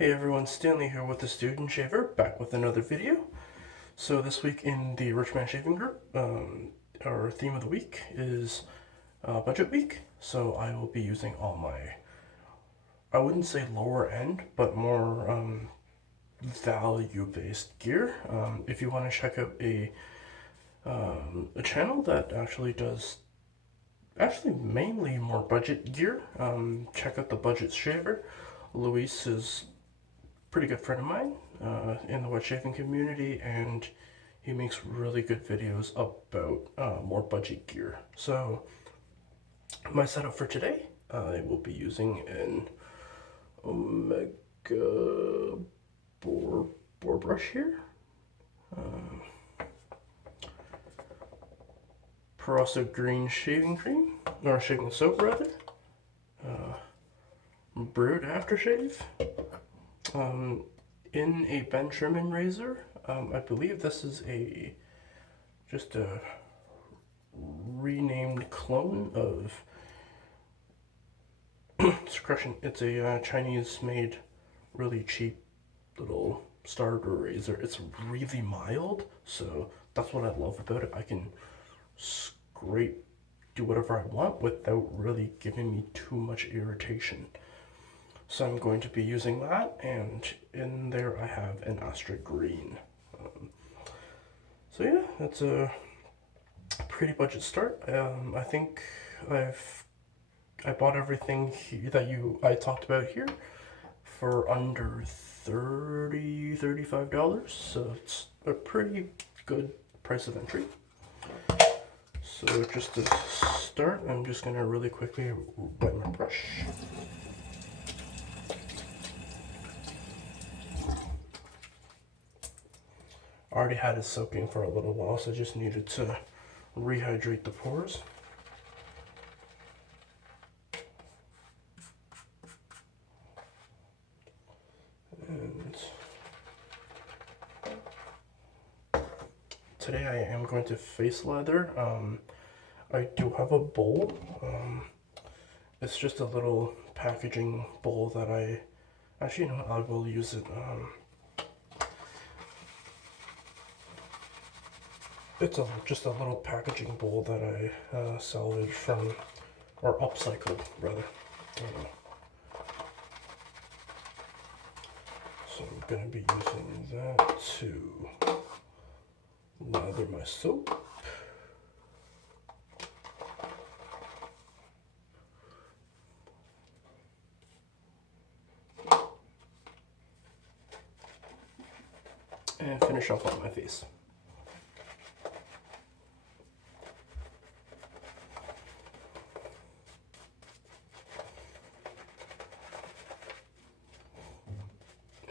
Hey everyone, Stanley here with the Student Shaver, back with another video. So this week in the Rich Man Shaving Group, our theme of the week is Budget Week. So I will be using all my, I wouldn't say lower end, but more value-based gear. If you want to check out a channel that actually does mainly more budget gear, check out the Budget Shaver. Luis is pretty good friend of mine in the wet shaving community, and he makes really good videos about more budget gear. So my setup for today, I will be using an Omega boar brush here, Proraso green shaving cream, or shaving soap rather, Brood aftershave, in a Benjamin razor. I believe this is just a renamed clone of Discretion. It's a Chinese-made, really cheap little starter razor. It's really mild, so that's what I love about it. I can scrape, do whatever I want without really giving me too much irritation. So I'm going to be using that, and in there I have an Astra Green. So yeah, that's a pretty budget start. I think I bought everything that I talked about here for under $35, so it's a pretty good price of entry. So just to start, I'm just gonna really quickly wet my brush. I already had it soaking for a little while, so I just needed to rehydrate the pores. And today I am going to face lather. I do have a bowl. It's just a little packaging bowl that actually, you know, I will use it. It's just a little packaging bowl that I salvaged from, or upcycled rather. So I'm going to be using that to lather my soap. And finish off on my face.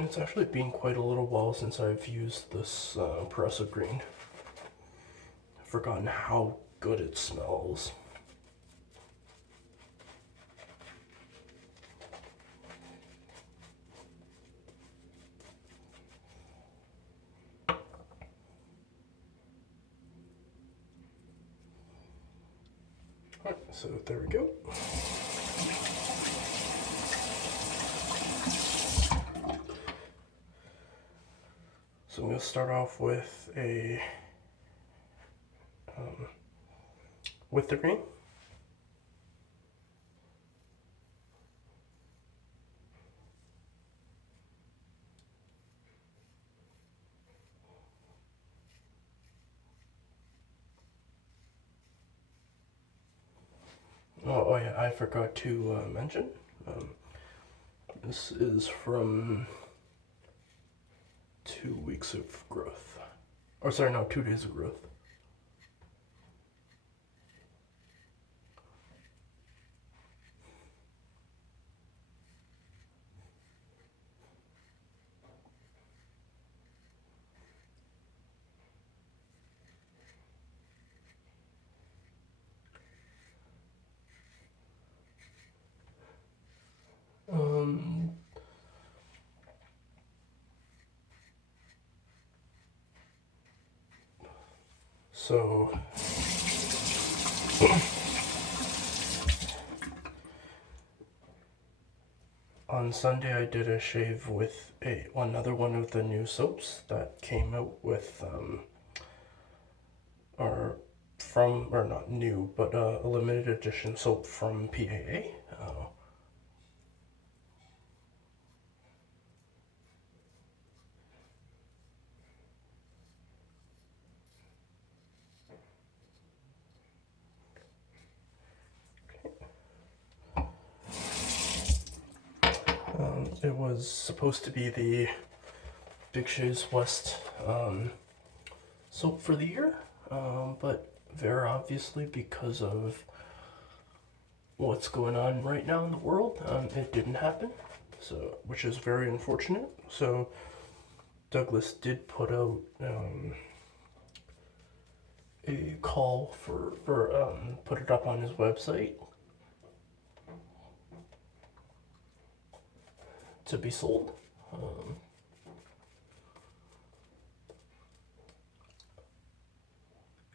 It's actually been quite a little while since I've used this Proraso Green. I've forgotten how good it smells. Alright, so there we go. So I'm going to start off with with the green. Oh yeah, I forgot to mention. This is from 2 weeks of growth. Or sorry, no, 2 days of growth. So on Sunday I did a shave with another one of the new soaps that came out with or not new, but a limited edition soap from PAA. It was supposed to be the Big Shaves West soap for the year, but very obviously because of what's going on right now in the world, it didn't happen. So, which is very unfortunate. So, Douglas did put out a call for put it up on his website to be sold.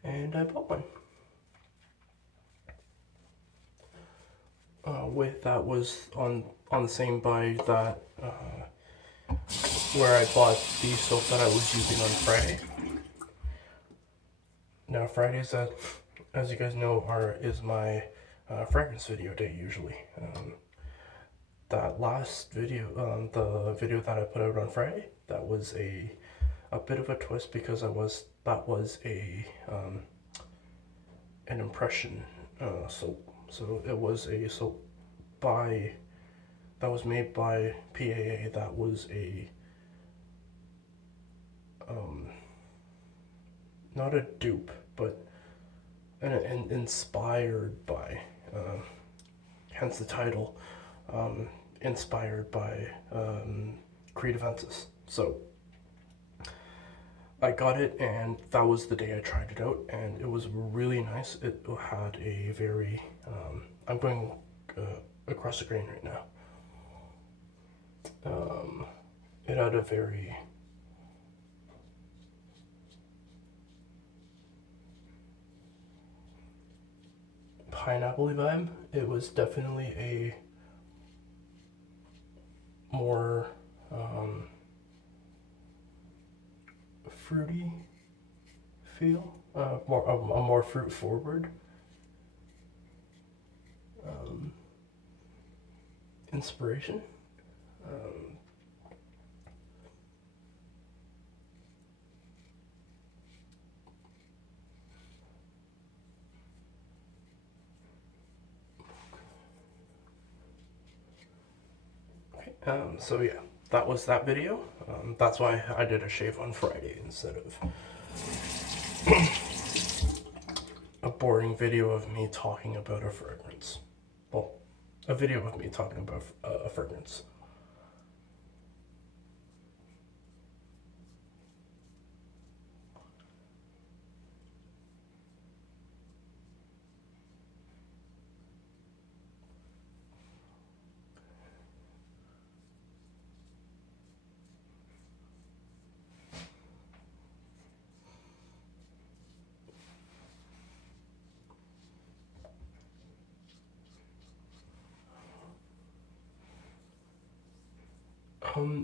And I bought one. That was on the same buy that where I bought the soap that I was using on Friday. Now Fridays, as you guys know, is my fragrance video day usually. That last video, the video that I put out on Friday, that was a bit of a twist because that was an impression soap. So it was a soap that was made by PAA. That was a not a dupe, but an inspired by, hence the title, inspired by Creed Aventus. So I got it, and that was the day I tried it out, and it was really nice. It had a very, I'm going across the grain right now. It had a very pineapple vibe. It was definitely a more fruity feel, a more fruit forward inspiration. So yeah, that was that video. That's why I did a shave on Friday instead of a boring video of me talking about a fragrance. Well, a video of me talking about a fragrance.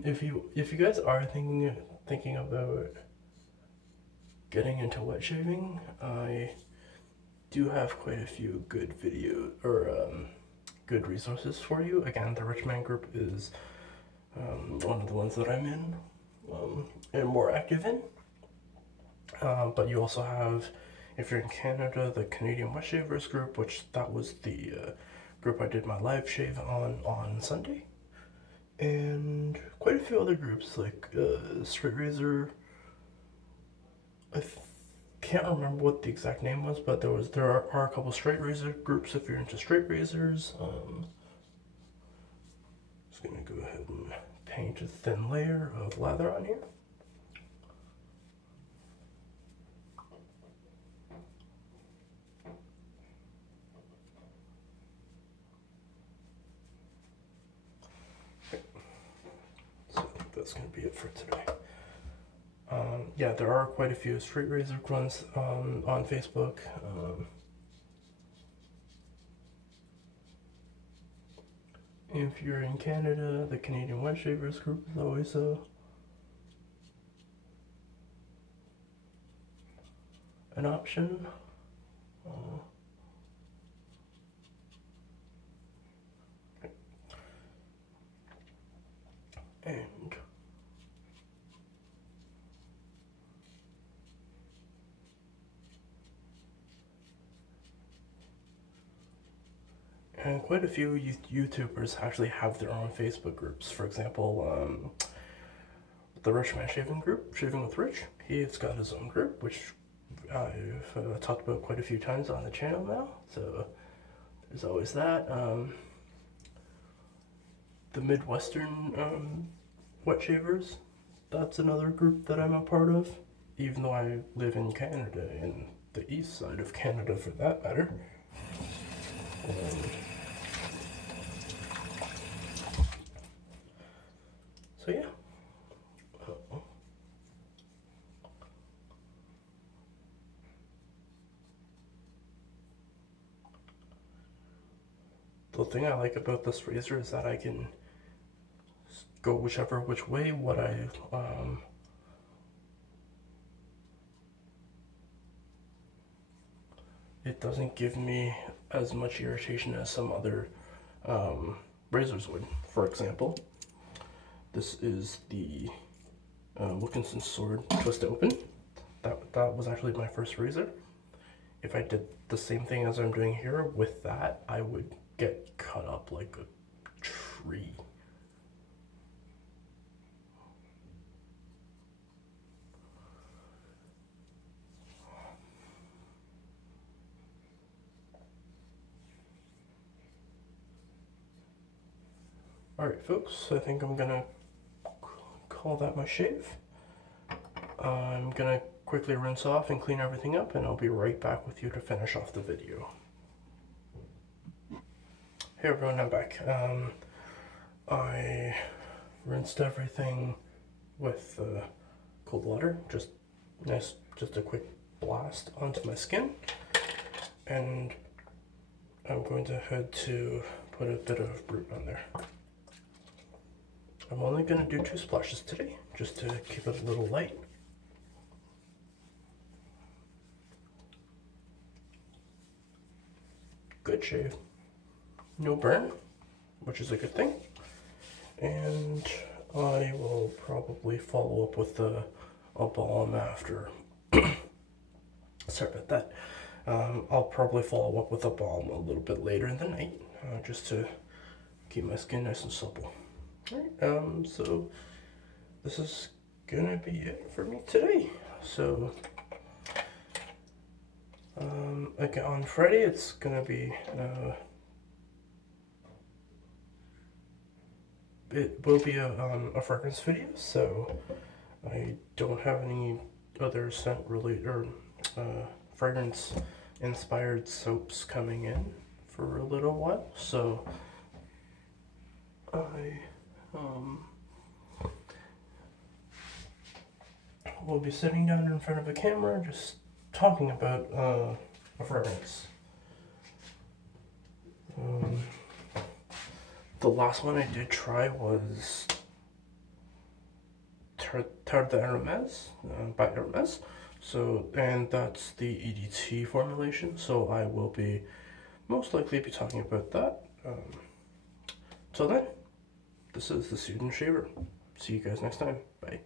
If you guys are thinking about getting into wet shaving, I do have quite a few good video or good resources for you. Again, the Rich Man Group is one of the ones that I'm in and more active in. But you also have, if you're in Canada, the Canadian Wet Shavers Group, which that was the group I did my live shave on Sunday. And quite a few other groups like Straight Razor. I can't remember what the exact name was, but there are a couple straight razor groups if you're into straight razors. Just gonna go ahead and paint a thin layer of lather on here. So I think that's gonna be it for today. Yeah, there are quite a few straight razor ones on Facebook. If you're in Canada, the Canadian Wet Shavers group is always an option. And quite a few YouTubers actually have their own Facebook groups. For example, the Rich Man Shaving group, Shaving with Rich, he's got his own group, which I've talked about quite a few times on the channel now. So there's always that. The Midwestern Wet Shavers, that's another group that I'm a part of, even though I live in Canada, in the east side of Canada for that matter. So yeah. The thing I like about this razor is that I can go whichever which way. It doesn't give me as much irritation as some other razors would. For example, this is the Wilkinson Sword Twist Open. That was actually my first razor. If I did the same thing as I'm doing here with that, I would get cut up like a tree. Alright folks, I think I'm gonna call that my shave. I'm gonna quickly rinse off and clean everything up, and I'll be right back with you to finish off the video. Hey everyone, I'm back. I rinsed everything with cold water, just a quick blast onto my skin, and I'm going to head to put a bit of Brute on there. I'm only going to do 2 splashes today, just to keep it a little light. Good shave. No burn, which is a good thing. And I will probably follow up with a balm after. Sorry about that. I'll probably follow up with a balm a little bit later in the night, just to keep my skin nice and supple. Alright, so this is gonna be it for me today. So, again, on Friday it's gonna be, it will be a fragrance video, so I don't have any other scent related or fragrance inspired soaps coming in for a little while, so I will be sitting down in front of a camera just talking about a fragrance. The last one I did try was Terre d'Hermès by Hermès. So, and that's the EDT formulation, so I will be most likely be talking about that. Till then, this is the Student Shaver. See you guys next time. Bye.